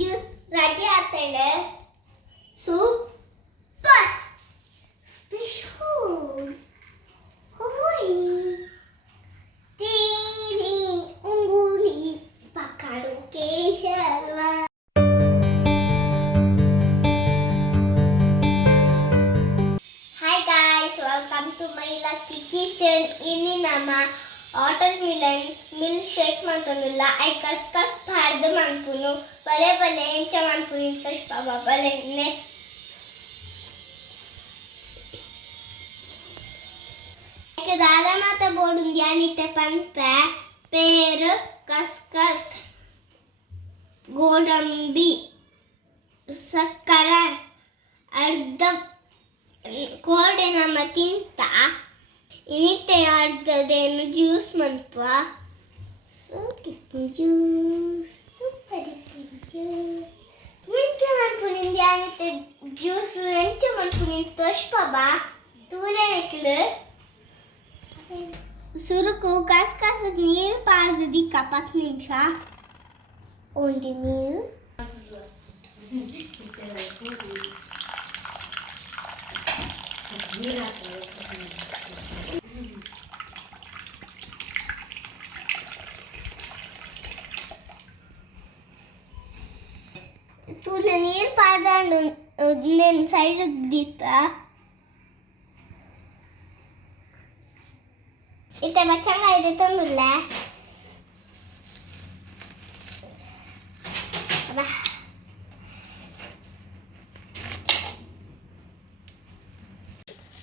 Juice ready ಆಗ್ತದೆ. Super special ಹೋಯ್ ತೀರಿ ಉಂಗುಲಿ ಪಕಡು Keshava. Hi guys, welcome to my lucky kitchen. Ini nama watermelon milkshake mantunulla. I kas bhardu manpunu. Bale encha manpunu intosh baba bale ne. Ek dada mata bodundi anite panpe peru kaskas ಗೋಡಂಬಿ ಸಕ್ಕರೆ ಅರ್ಧ ಕೋಡೆ ನಮ್ಮ ತಿಂತ ಇನ್ನಿತ್ತೆ ಅರ್ಧದೇನು juice ಮನ್ಪ juice super juice ಎಂಚ ಮನ್ಪುನಿಂದ ಯಾನಿತ್ತೆ juice ಎಂಚ ಮನ್ಪುನಿಂದ ತೋಷ್ಪಬಾ ತೂಲೆ ನೆಕ್ಲು ಸುರುಕು ಕಸ್ ನೀರು ಪಾಡ್ದು ದಿಕ್ಕ 10 ನಿಮಿಷ only meal. Tulu ನೀರು ಪಾಡ್ದು నేను ಸೈಡ್ ದಿತ್ತ ಇತ್ತೆ ಬಚ್ಚಂಗ ಇದೆ ತಂದುಲ್ಲ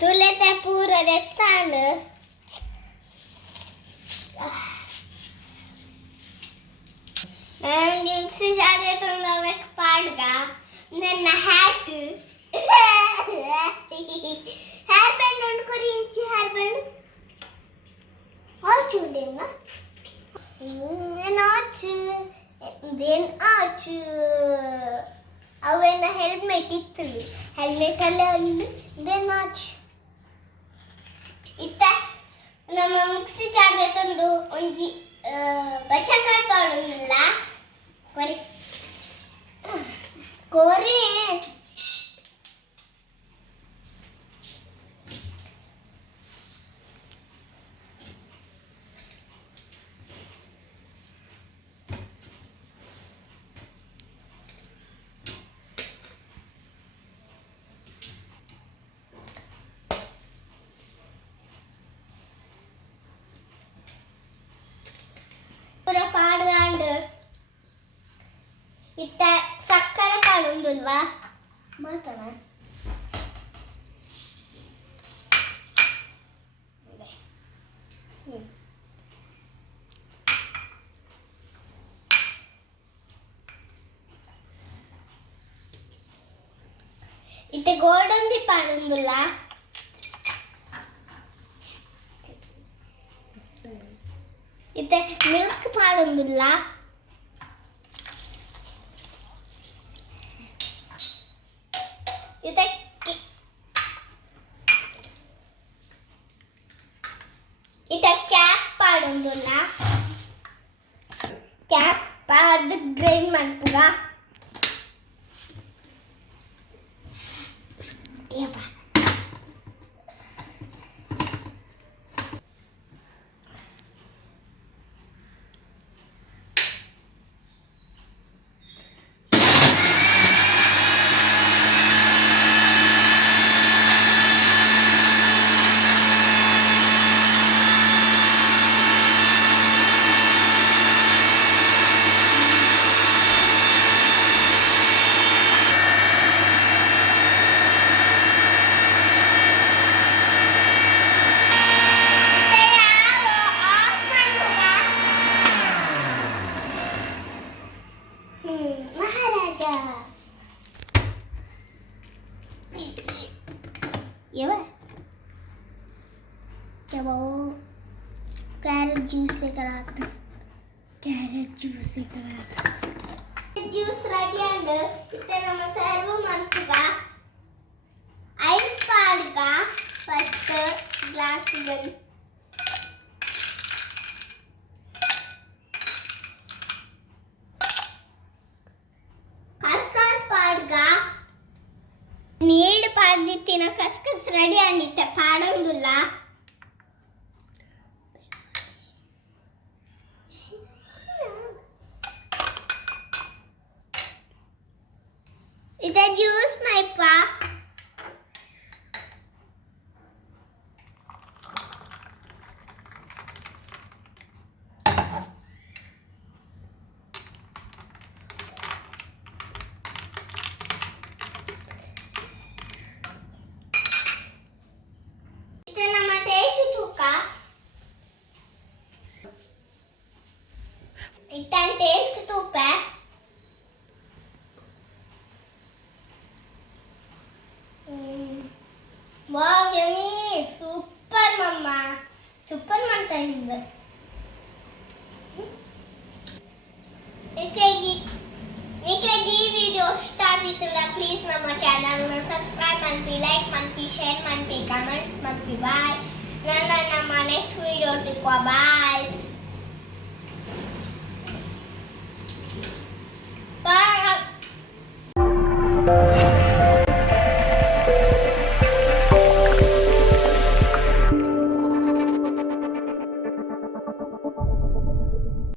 Tulete pura dettano. Nanti mixi jade tunda vek padga. Nenna hat. Hairband ondukori inchi hairband. All chudena. Then arch. Avena helmet ittu. Helmet alle undu. Then arch. ಇತ್ತ ನಮ್ಮ mixie ಜಾರ್ಗೆ ತಂದು ಒಂಜಿ ಬಚ್ಚಂಗಾಯಿ ಪಾಡುಲ್ಲ ಕೊರಿ ಕೋರಿ ಪಾಡ್ದಾಂಡು ಇತ್ತ ಸಕ್ಕರೆ ಪಾಡುಂದುಲ್ವಾ ಮಾತಾಡ ಇತ್ತ ಗೋಡಂಬಿ ಪಾಡುಂದುಲ್ಲ ಇತ್ತೆ ಮಿಲ್ಕ್ ಪಾಡೊಂದುಲ್ಲ ಇತ್ತೆ ಕ್ಯಾಪ್ ಪಾಡೊಂದುಲ್ಲ ಕ್ಯಾಪ್ ಪಾಡ್ದು ಗ್ರೈಂಡ್ ಮಾಡ್ಪುಗ ಯಪ್ಪ कैरेट जूस लेकर आता ಜ್ಯೂಸ್ ರೆಡಿ ಅಂಡ್ ಇತ್ತೆ ನಮ್ಮ ಸರ್ವ್ ಮಾಡ್ತುಗ ಐಸ್ ಪಾಡ್ಗ ಫಸ್ಟ್ ಗ್ಲಾಸ್ ಗೆ ಇತ್ತಿನ ಕಸ್ಕಸ್ ರೆಡಿ ಆಗಿತ್ತೆ ಪಾಡೊಂದುಲ್ಲ ಇದು ಜ್ಯೂಸ್ ಮೈಪ इतना टेस्ट तो पे वाव यम्मी सूपर मम्मा सूपर ಮಾಡ್ತಾ ಇದ್ದೆ ನಿಮಗೆ ಈ ವಿಡಿಯೋ ಇಷ್ಟ ಆಗಿದ್ರೆ ಪ್ಲೀಸ್ ನಮ್ಮ ಚಾನೆಲ್ ನ ಸಬ್ಸ್ಕ್ರೈಬ್ ಮಾಡಿ ಲೈಕ್ ಮಾಡಿ ಶೇರ್ ಮಾಡಿ ಕಮೆಂಟ್ ಮಾಡಿ ಬಾಯ್ ನಾನು ನಮ್ಮ ನೆಕ್ಸ್ಟ್ ವಿಡಿಯೋ ಸಿಕ್ಕುವ ಬಾಯ್ Bye.